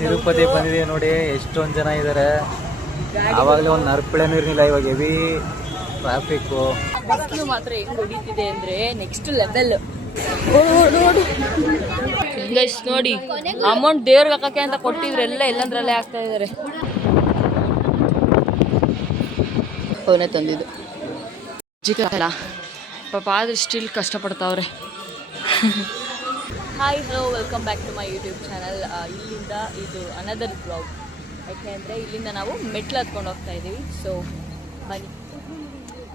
ತಿರುಪತಿ ಬಂದಿದೆ ನೋಡಿ, ಎಷ್ಟೊಂದು ಜನ ಇದ್ದಾರೆ. ಆವಾಗಲೇ ಒಂದು ನರ್ಪಳೆನೂ ಇರಲಿಲ್ಲ, ಇವಾಗ ಹೆವಿ ಟ್ರಾಫಿಕ್. ಬಿಸಿಲು ಮಾತ್ರ ಹೆಂಗ್ ಹೊಡಿತಿದೆ ಅಂದ್ರೆ ನೆಕ್ಸ್ಟ್ ಲೆವೆಲ್. ಗೈಸ್ ನೋಡಿ, ಅಮೌಂಟ್ ದೇವ್ರಿಗೆ ಹಾಕಕ್ಕೆ ಅಂತ ಕೊಟ್ಟಿದ್ರೆಲ್ಲ ಎಲ್ಲಂದ್ರಲ್ಲೇ ಹಾಕ್ತಾ ಇದಾರೆ. ಅವನೇ ತಂದಿದ್ದು ಜಿಗಲ್ಲ ಪಾಪ, ಆದ್ರೆ ಸ್ಟಿಲ್ ಕಷ್ಟಪಡ್ತಾವ್ರೆ. Hi hello, welcome back to my YouTube channel. ಇಲ್ಲಿಂದ ಇದು ಅನದರ್ ಬ್ಲಾಗ್. ಯಾಕೆಂದರೆ ಇಲ್ಲಿಂದ ನಾವು ಮೆಟ್ಲು ಹತ್ಕೊಂಡು ಹೋಗ್ತಾ ಇದ್ದೀವಿ. ಸೊ ಬನ್ನಿ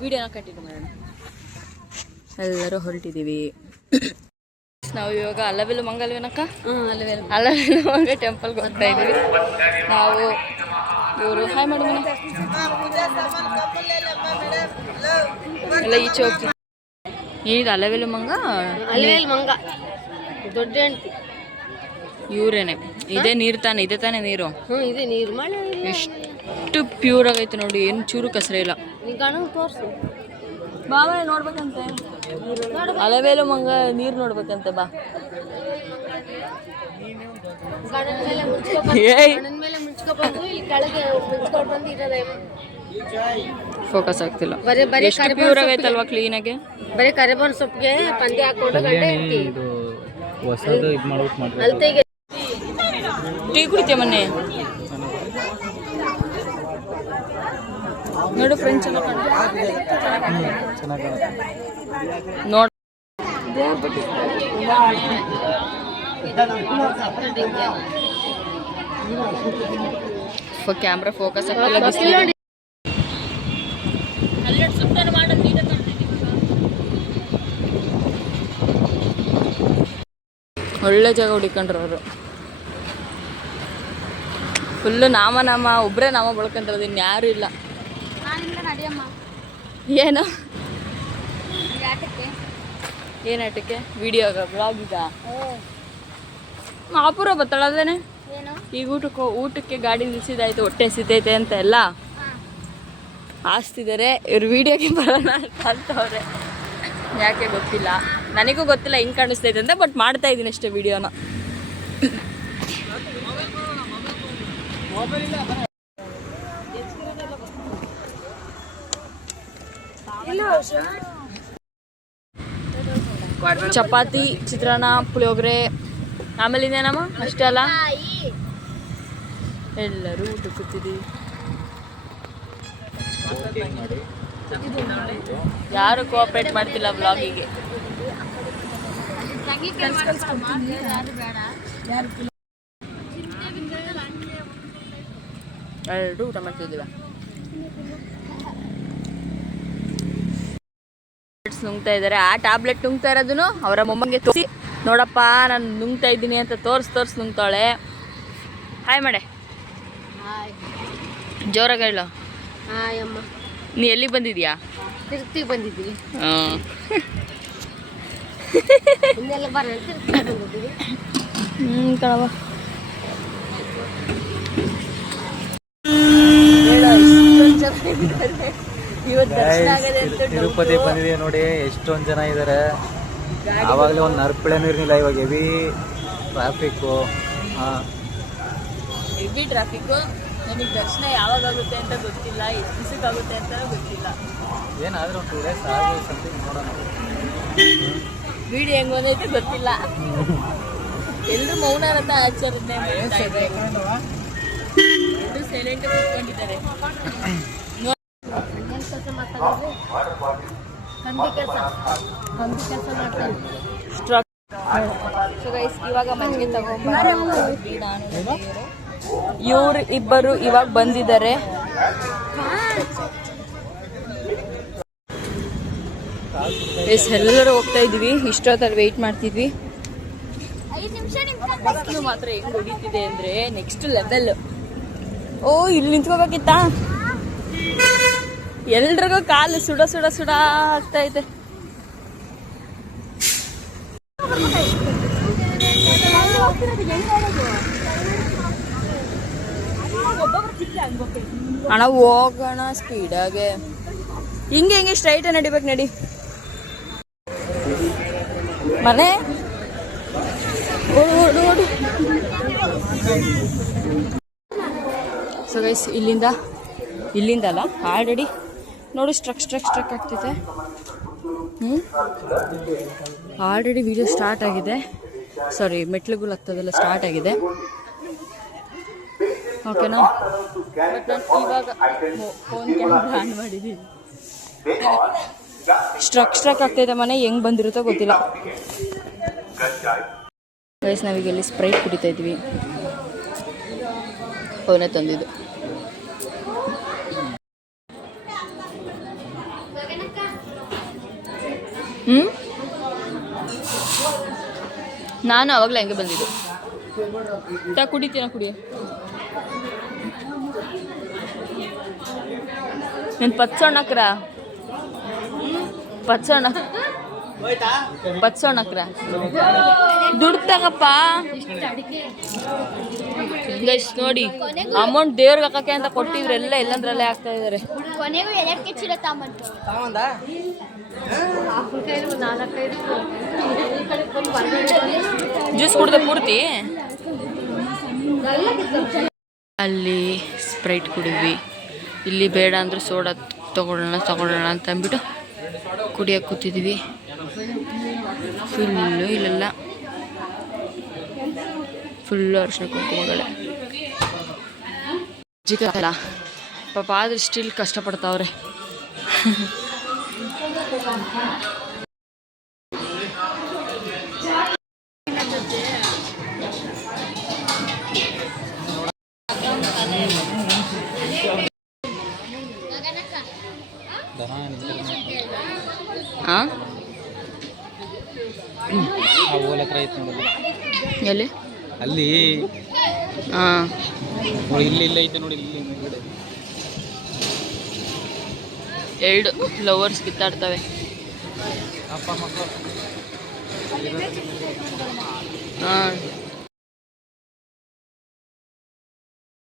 ವಿಡಿಯೋನ ಕಂಟಿನ್ಯೂ ಮಾಡೋಣ. ಎಲ್ಲರೂ ಹೊರಟಿದ್ದೀವಿ ನಾವು ಇವಾಗ. ಅಲ್ಲವೆಲ್ಲ ಮಂಗಲ್ವೇನಕ್ಕ? ಅಲ್ಲವೆಲ್ಲ ಮಂಗ ಟೆಂಪಲ್ಗೆ ಹೋಗ್ತಾ ಇದ್ದೀವಿ ನಾವು. ಇವರು ಹಾಯ್ ಮಾಡಿ ಮನೆ ಎಲ್ಲ ಈಚೆ ಹೋಗ್ತೀವಿ. ಇದು ಅಲ್ಲವೆಲ್ಲ ಮಂಗ, ಅಲ್ಲವೆಲ್ಲ ಮಂಗ ದೊಡ್ಡ ಹೆಂಡತಿ ಇವ್ರೇನೆ. ಇದೇ ನೀರು ತಾನೆ, ಇದೆ ತಾನೇ ನೀರು. ಇದೆ ನೀರು. ಮಳೆ ಎಷ್ಟು ಪ್ಯೂರ್ ಆಗೈತೆ ನೋಡಿ, ಏನು ಚೂರು ಕಸರೆ ಇಲ್ಲ. ತೋರಿಸು ಬಾವ, ನೋಡ್ಬೇಕಂತೆ ಅಲವೇಲು ಮಂಗ ನೀರು ನೋಡ್ಬೇಕಂತೆ. ಬಾ ಫೋಕಸ್ ಆಗ್ತಿಲ್ಲ. ಎಷ್ಟು ಪ್ಯೂರ್ ಆಗೈತಲ್ವಾ ಕ್ಲೀನಾಗೆ. ಬರೀ ಕರಿಬೇವಿನ ಸೊಪ್ಪಿಗೆ ಪಂದ್ಯ ಹಾಕೊಂಡು ಟೀ ಕುಡಿತೀಯ ಮೊನ್ನೆ ನೋಡು ಫ್ರೆಂಡ್ಸ್, ನೋಡ್ ಕ್ಯಾಮ್ರಾ ಫೋಕಸ್ ಆಗ್ತಿಲ್ಲ. ಒಳ್ಳೆ ಜಾಗ ಹುಡಿಕೊಂಡ್ರು ಅವರು. ಫುಲ್ಲು ನಾಮ ಒಬ್ಬರೇ ನಾಮ ಬೆಳ್ಕೊಂಡ್ರದು, ಇನ್ಯಾರು ಇಲ್ಲ. ಏನು ಏನಾಟಕ್ಕೆ? ವಿಡಿಯೋಗ, ಬ್ಲಾಗಿಗ? ಅಪೂರ್ವ ಬತ್ತಳದೇನೆ. ಈಗ ಊಟಕ್ಕೆ ಗಾಡಿ ನಿಲ್ಸಿದಾಯ್ತು, ಹೊಟ್ಟೆ ಹಸಿತೈತೆ ಅಂತ ಎಲ್ಲ ಆಸ್ತಿದ್ದಾರೆ. ಇವ್ರು ವಿಡಿಯೋಗೆ ಬರೋಣ ಅಂತವ್ರೆ. ಯಾಕೆ ಗೊತ್ತಿಲ್ಲ, ನನಗೂ ಗೊತ್ತಿಲ್ಲ ಹೆಂಗೆ ಕಾಣಿಸ್ತೈತೆ ಅಂತ. ಬಟ್ ಮಾಡ್ತಾ ಇದ್ದೀನಿ ಅಷ್ಟೇ ವಿಡಿಯೋನ. ಚಪಾತಿ, ಚಿತ್ರಾನ್ನ, ಪುಳಿಯೋಗರೆ, ಆಮೇಲೆ ಇನ್ನೇನಮ್ಮ ಅಷ್ಟೇ ಅಲ್ಲ. ಎಲ್ಲರೂ ಊಟ ಕೂತಿದ್ದೀವಿ. ಯಾರು ಕೋಆಪ್ರೇಟ್ ಮಾಡ್ತಿಲ್ಲ ಬ್ಲಾಗಿಗೆ. ಎಲ್ಲರೂ ಊಟ ಮಾಡ್ತಿದ್ದೀವಿ. ನುಂಗ್ತಾ ಇದ್ದಾರೆ. ಆ ಟ್ಯಾಬ್ಲೆಟ್ ನುಂಗ್ತಾ ಇರೋದನ್ನು ಅವರ ಮೊಮ್ಮಂಗೆ ತೋರಿಸಿ, ನೋಡಪ್ಪ ನಾನು ನುಂಗ್ತಾ ಇದ್ದೀನಿ ಅಂತ ತೋರ್ಸ್ ನುಂಗ್ತಾಳೆ. ಹಾಯ್ ಮಾಡೆ, ಜೋರಾಗ ಹೇಳು. ಹಾಯ್ ಅಮ್ಮ. ನೀ ಎಲ್ಲಿಗೆ ಬಂದಿದ್ಯಾ? ತಿರುಪ್ತಿಗೆ ಬಂದಿದ್ದೀವಿ. ಕಣವ ತಿರುಪತಿ ಬಂದಿದೆ ನೋಡಿ, ಎಷ್ಟೊಂದು ಜನ ಇದ್ದಾರೆ. ಆವಾಗಲೇ ಒಂದು ನರ್ಪಳೆನೂ ಇರಲಿಲ್ಲ, ಇವಾಗ ಹೆವಿ ಟ್ರಾಫಿಕ್. Heavy traffic. ನನಗೆ ದರ್ಶನ ಯಾವಾಗ ಆಗುತ್ತೆ ಅಂತ ಗೊತ್ತಿಲ್ಲ, ಎಷ್ಟು ದಿವಸಕ್ಕಾಗುತ್ತೆ ಅಂತ ಗೊತ್ತಿಲ್ಲ. ಏನಾದರೂ ಒಂದು 2 days ಆಗಿ ಸಮಥಿಂಗ್ ನೋಡೋಣ. ವಿಡಿಯೋ ಹೆಂಗೆ ಬಂದೈತೆ ಗೊತ್ತಿಲ್ಲ. ಎಲ್ಲರೂ ಮೌನರತ ಆಚರಣೆ ಮಾಡ್ತಾ ಇದ್ದಾರೆ. ಎಲ್ಲರೂ ಸೈಲೆಂಟ್ ಕೂತ್ಕೊಂಡಿದ್ದಾರೆ. ಇವಾಗ ಮನೆಗೆ ಇವ್ರು ಇಬ್ಬರು ಇವಾಗ ಬಂದಿದ್ದಾರೆ. ಎಲ್ಲರೂ ಹೋಗ್ತಾ ಇದೀವಿ. ಇಷ್ಟೊತ್ತಲ್ಲಿ ವೆಯ್ಟ್ ಮಾಡ್ತಿದ್ವಿ. ಬಿಸಿಲು ಮಾತ್ರ ಹೆಂಗ್ ಹೊಡಿತಿದೆ ಅಂದ್ರೆ ನೆಕ್ಸ್ಟ್ ಲೆವೆಲ್. ಓ, ಇಲ್ಲಿ ನಿಂತ್ಕೋಬೇಕಿತ್ತ? ಎಲ್ರಿಗೂ ಕಾಲು ಸುಡ ಸುಡ ಸುಡ ಆಗ್ತಾ ಇದೆ. ಅಣ್ಣ ಹೋಗೋಣ ಸ್ಪೀಡಾಗೆ. ಹಿಂಗೆ ಸ್ಟ್ರೈಟ್ ನಡಿಬೇಕು. ನಡಿ ಮನೆ. ಓಡು ಸೊ ಗೈಸ್ ಇಲ್ಲಿಂದ ಅಲ್ಲ ಆಲ್ರೆಡಿ ನೋಡಿ ಸ್ಟ್ರಕ್ ಆಗ್ತೈತೆ. ಆಲ್ರೆಡಿ ವಿಡಿಯೋ ಸ್ಟಾರ್ಟ್ ಆಗಿದೆ, ಸಾರಿ ಮೆಟ್ಲುಗಳು ಹತ್ತೋದೆಲ್ಲ ಸ್ಟಾರ್ಟ್ ಆಗಿದೆ. ಓಕೆನಾ, ಬಟ್ ನಾನು ಇವಾಗ ಫೋನ್ ಕ್ಯಾಮ್ರಾ ಆನ್ ಮಾಡಿದ್ದೀನಿ. ಸ್ಟ್ರಕ್ ಆಗ್ತೈತೆ, ಮನೆ ಹೆಂಗೆ ಬಂದಿರುತ್ತೋ ಗೊತ್ತಿಲ್ಲ. ಗೈಸ್ ನಾವೀಗ ಇಲ್ಲಿ ಸ್ಪ್ರೈಟ್ ಕುಡಿತಾ ಇದ್ವಿ, ಅವನೇ ತಂದಿದ್ದು. ನಾನು ಅವಾಗಲೇ ಹಂಗೆ ಬಂದಿದ್ದು. ಕುಡಿತೀನ ಕುಡಿಯ ನೀನು ಪಚ್ಚೋಣಕ್ರ ದುಡ್ಡು ತಗಪ್ಪ ಗೈಸ್. ನೋಡಿ ಅಮೌಂಟ್ ದೇವ್ರಿಗೆ ಹಾಕಕ್ಕೆ ಅಂತ ಕೊಟ್ಟಿದ್ರೆ ಎಲ್ಲಂದ್ರಲ್ಲೇ ಹಾಕ್ತಾ ಇದಾರೆ. ಜ್ಯೂಸ್ ಕುಡ್ದೆ ಪೂರ್ತಿ. ಅಲ್ಲಿ ಸ್ಪ್ರೈಟ್ ಕುಡಿದ್ವಿ, ಇಲ್ಲಿ ಬೇಡ ಅಂದ್ರೆ ಸೋಡಾ ತಗೊಳ್ಳೋಣ ಅಂತ ಅಂದ್ಬಿಟ್ಟು ಕುಡಿಯೋಕೆ ಕೂತಿದ್ವಿ. ಫುಲ್ಲು ಇಲ್ಲೆಲ್ಲ ಫುಲ್ಲು ಅರಿಶಿನ ಕುಂಕುಮಗಳೇ ಜಿಗಲ್ಲ ಪಾಪ, ಆದ್ರೆ ಸ್ಟಿಲ್ ಕಷ್ಟಪಡ್ತಾವ್ರೆ. ಎಲ್ಲಿ ಅಲ್ಲಿ ಇಲ್ಲಿ ಐತೆ ನೋಡಿ, ಇಲ್ಲಿ ಎರಡು ಲವರ್ಸ್ ಕಿತ್ತಾಡ್ತವೆ. ಅಪ್ಪ ಮಕ್ಕಳು ಹಾಂ